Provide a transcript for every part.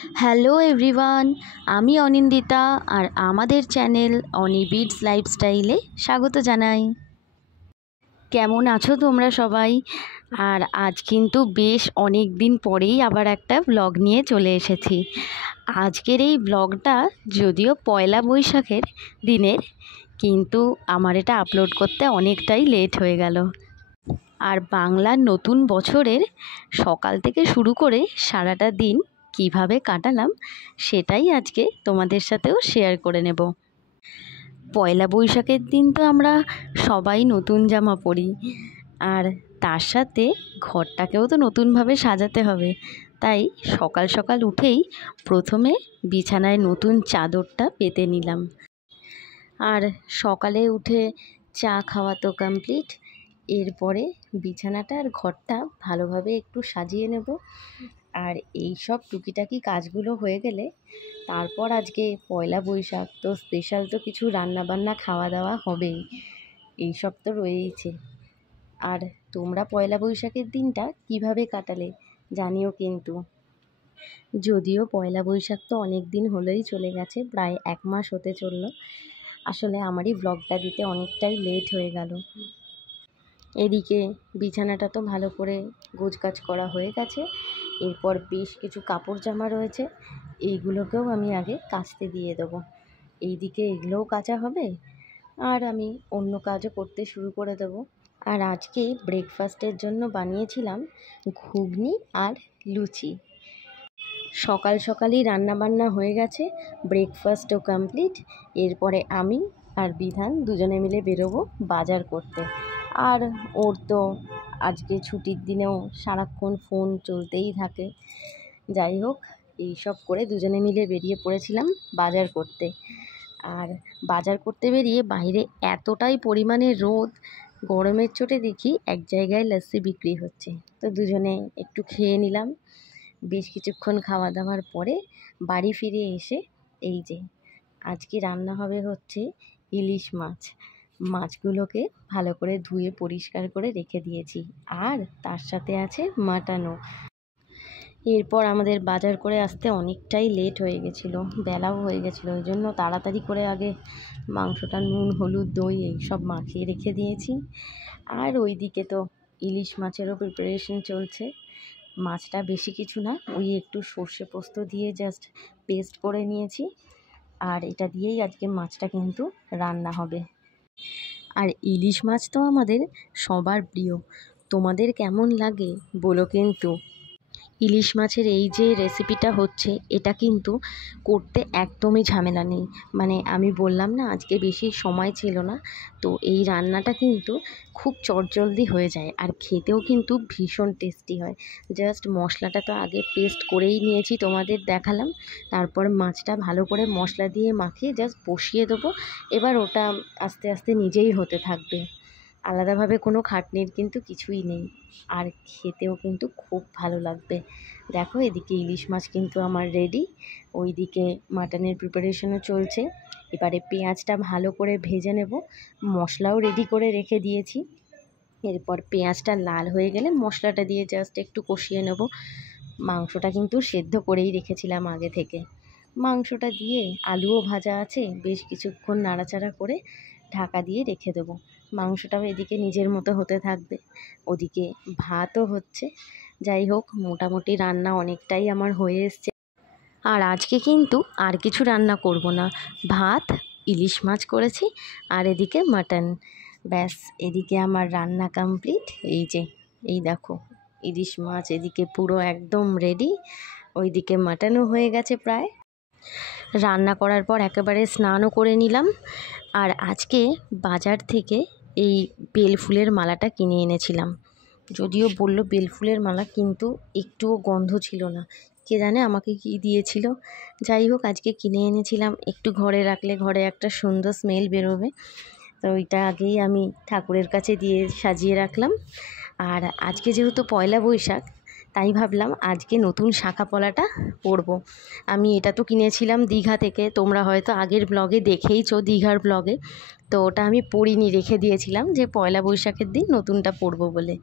Hello everyone, আমি অনিন্দিতা আর আমাদের channel অনি bits লাইফস্টাইলে স্বাগত জানাই। কেমন আছো তোমরা সবাই? আর আজ কিন্তু বেশ অনেক দিন পরেই আবার একটা ব্লগ নিয়ে চলে এসেছি। আজকের এই ব্লগটা যদিও পয়লা বৈশাখের দিনের, কিন্তু আমার এটা আপলোড করতে অনেকটাই লেট হয়ে গেল। আর বাংলার নতুন বছরের সকাল থেকে শুরু করে সারাটা দিন কিভাবে কাটালাম সেটাই আজকে তোমাদের সাথেও শেয়ার করে নেব। পয়লা বৈশাখের দিন তো আমরা সবাই নতুন জামা পরি, আর তার সাথে ঘরটাকেও তো নতুনভাবে সাজাতে হবে। তাই সকাল সকাল উঠেই প্রথমে বিছানায় নতুন চাদরটা পেতে নিলাম। আর সকালে উঠে চা খাওয়া তো কমপ্লিট। এরপরে বিছানাটা আর ঘরটা ভালোভাবে একটু সাজিয়ে নেব। আর এই সব টুকিটাকি কাজগুলো হয়ে গেলে তারপর আজকে পয়লা বৈশাখ, তো স্পেশাল তো কিছু রান্নাবান্না খাওয়া দাওয়া হবেই, এইসব তো রয়েইছে। আর তোমরা পয়লা বৈশাখের দিনটা কিভাবে কাটালে জানিও কিন্তু। যদিও পয়লা বৈশাখ তো অনেক দিন হলেই চলে গেছে, প্রায় 1 মাস হতে চললো। আসলে আমারই ব্লগটা দিতে অনেকটাই লেট হয়ে গেল। এদিকে বিছানাটা তো ভালো করে গোছগাছ করা হয়ে গেছে। এরপর বেশ কিছু কাপড় জামা রয়েছে, এইগুলোকেও আমি আগে কাচতে দিয়ে দেবো। এইদিকে এগুলোও কাচা হবে, আর আমি অন্য কাজও করতে শুরু করে দেবো। আর আজকে ব্রেকফাস্টের জন্য বানিয়েছিলাম ঘুগনি আর লুচি। সকাল সকালই রান্নাবান্না হয়ে গেছে, ব্রেকফাস্টও কমপ্লিট। এরপরে আমি আর বিধান দুজনে মিলে বেরোবো বাজার করতে। আর ওর তো আজকে ছুটির দিনেও সারাক্ষণ ফোন চলতেই থাকে। যাই হোক, এইসব করে দুজনে মিলে বেরিয়ে পড়েছিলাম বাজার করতে। আর বাজার করতে বেরিয়ে বাইরে এতটাই পরিমাণে রোদ, গরমের চোটে দেখি এক জায়গায় লস্যি বিক্রি হচ্ছে, তো দুজনে একটু খেয়ে নিলাম। বেশ কিছুক্ষণ খাওয়া দাওয়ার পরে বাড়ি ফিরে এসে এই যে আজকে রান্না হবে হচ্ছে ইলিশ মাছ। মাছগুলোকে ভালো করে ধুয়ে পরিষ্কার করে রেখে দিয়েছি, আর তার সাথে আছে মাটনও। এরপর আমাদের বাজার করে আসতে অনেকটাই লেট হয়ে গেছিলো, বেলাও হয়ে গেছিলো। ওই জন্য তাড়াতাড়ি করে আগে মাংসটা নুন হলুদ দই এইসব মাখিয়ে রেখে দিয়েছি। আর ওইদিকে তো ইলিশ মাছেরও প্রিপারেশন চলছে। মাছটা বেশি কিছু না, ওই একটু সর্ষে পোস্ত দিয়ে জাস্ট পেস্ট করে নিয়েছি, আর এটা দিয়েই আজকে মাছটা কিন্তু রান্না হবে। আর ইলিশ মাছ তো আমাদের সবার প্রিয়। তোমাদের কেমন লাগে বলো কিন্তু। ইলিশ মাছের এই যে রেসিপিটা হচ্ছে, এটা কিন্তু করতে একদমই ঝামেলা নেই। মানে আমি বললাম না আজকে বেশি সময় ছিল না, তো এই রান্নাটা কিন্তু খুব চটজলদি হয়ে যায়, আর খেতেও কিন্তু ভীষণ টেস্টি হয়। জাস্ট মশলাটা তো আগে পেস্ট করেই নিয়েছি, তোমাদের দেখালাম। তারপর মাছটা ভালো করে মশলা দিয়ে মাখিয়ে জাস্ট বসিয়ে দেবো। এবার ওটা আস্তে আস্তে নিজেই হতে থাকবে, আলাদাভাবে কোনো খাটনির কিন্তু কিছুই নেই। আর খেতেও কিন্তু খুব ভালো লাগবে। দেখো এদিকে ইলিশ মাছ কিন্তু আমার রেডি, ওইদিকে মাটনের প্রিপারেশনও চলছে। এবারে পেঁয়াজটা ভালো করে ভেজে নেব, মশলাও রেডি করে রেখে দিয়েছি। এরপর পেঁয়াজটা লাল হয়ে গেলে মশলাটা দিয়ে জাস্ট একটু কষিয়ে নেব। মাংসটা কিন্তু সেদ্ধ করেই রেখেছিলাম আগে থেকে। মাংসটা দিয়ে আলুও ভাজা আছে, বেশ কিছুক্ষণ নাড়াচাড়া করে ঢাকা দিয়ে রেখে দেবো। মাংসটাও এদিকে নিজের মতো হতে থাকবে, ওদিকে ভাতও হচ্ছে। যাই হোক, মোটামুটি রান্না অনেকটাই আমার হয়ে এসছে। আর আজকে কিন্তু আর কিছু রান্না করব না, ভাত ইলিশ মাছ করেছি আর এদিকে মাটন। ব্যাস, এদিকে আমার রান্না কমপ্লিট। এই যে এই দেখো ইলিশ মাছ এদিকে পুরো একদম রেডি, ওইদিকে মাটনও হয়ে গেছে প্রায়। রান্না করার পর একেবারে স্নানও করে নিলাম। আর আজকে বাজার থেকে এই বেলফুলের মালাটা কিনে এনেছিলাম। যদিও বললো বেলফুলের মালা, কিন্তু একটুও গন্ধ ছিল না, কে জানে আমাকে কি দিয়েছিল। যাই হোক, আজকে কিনে এনেছিলাম, একটু ঘরে রাখলে ঘরে একটা সুন্দর স্মেল বেরোবে। তো ওইটা আগেই আমি ঠাকুরের কাছে দিয়ে সাজিয়ে রাখলাম। আর আজকে যেহেতু পয়লা বৈশাখ, তাই ভাবলাম আজকে নতুন শাঁখা পলাটা পরবো। আমি এটা তো কিনেছিলাম দীঘা থেকে, তোমরা হয়তো আগের ব্লগে দেখেইছো, দীঘার ব্লগে। তো ওটা আমি পরিনি, রেখে দিয়েছিলাম যে পয়লা বৈশাখের দিন নতুনটা পরবো বলে।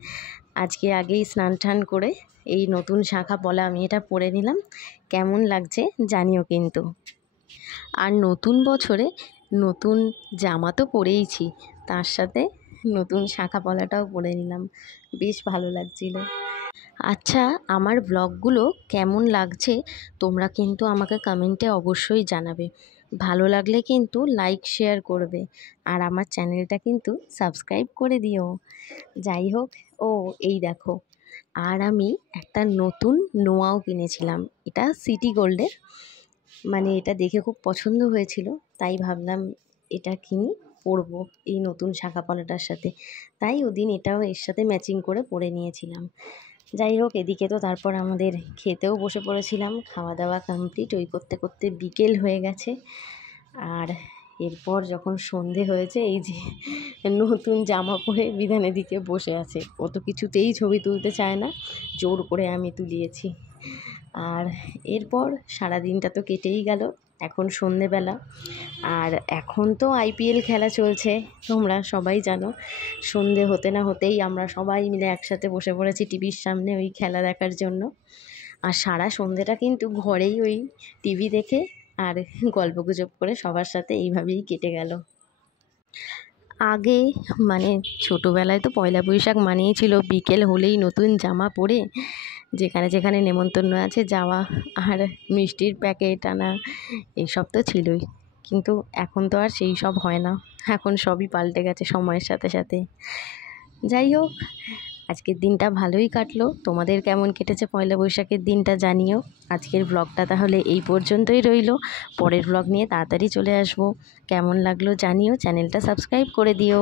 আজকে আগেই স্নান টান করে এই নতুন শাখা পলা আমি এটা পরে নিলাম। কেমন লাগছে জানিও কিন্তু। আর নতুন বছরে নতুন জামা তো পরেইছি, তার সাথে নতুন শাখা পলাটাও পরে নিলাম, বেশ ভালো লাগছিল। আচ্ছা, আমার ব্লগগুলো কেমন লাগছে তোমরা কিন্তু আমাকে কমেন্টে অবশ্যই জানাবে। ভালো লাগলে কিন্তু লাইক শেয়ার করবে, আর আমার চ্যানেলটা কিন্তু সাবস্ক্রাইব করে দিও। যাই হোক, এই দেখো, আর আমি একটা নতুন নোয়াও কিনেছিলাম। এটা সিটি গোল্ডের, মানে এটা দেখে খুব পছন্দ হয়েছিল, তাই ভাবলাম এটা কিনি, পরবো এই নতুন শাখা পলাটার সাথে। তাই ওদিন এটাও এর সাথে ম্যাচিং করে পরে নিয়েছিলাম। যাই হোক, এদিকে তো তারপর আমাদের খেতেও বসে পড়েছিলাম, খাওয়া দাওয়া কমপ্লিট। ওই করতে করতে বিকেল হয়ে গেছে। আর এরপর যখন সন্ধে হয়েছে, এই যে নতুন জামা পরে বিধান এদিকে বসে আছে। ও তো কিছুতেই ছবি তুলতে চায় না, জোর করে আমি তুলিয়েছি। আর এরপর সারাদিনটা তো কেটেই গেল। এখন সন্ধেবেলা, আর এখন তো আইপিএল খেলা চলছে, তোমরা সবাই জানো। সন্ধে হতে না হতেই আমরা সবাই মিলে একসাথে বসে পড়েছি টিভির সামনে ওই খেলা দেখার জন্য। আর সারা সন্ধেটা কিন্তু ঘরেই ওই টিভি দেখে আর গল্পগুজব করে সবার সাথে এইভাবেই কেটে গেল। আগে মানে ছোটোবেলায় তো পয়লা বৈশাখ মানেই ছিল বিকেল হলেই নতুন জামা পরে যেখানে যেখানে নেমন্তন্ন আছে যাওয়া, আর মিষ্টির প্যাকেট আনা, এইসব তো ছিলই। কিন্তু এখন তো আর সেই সব হয় না, এখন সবই পাল্টে গেছে সময়ের সাথে সাথে। যাই হোক, আজকের দিনটা ভালোই কাটলো। তোমাদের কেমন কেটেছে পয়লা বৈশাখের দিনটা জানিও। আজকের ব্লগটা তাহলে এই পর্যন্তই রইলো। পরের ব্লগ নিয়ে তাড়াতাড়ি চলে আসবো। কেমন লাগলো জানিও, চ্যানেলটা সাবস্ক্রাইব করে দিও।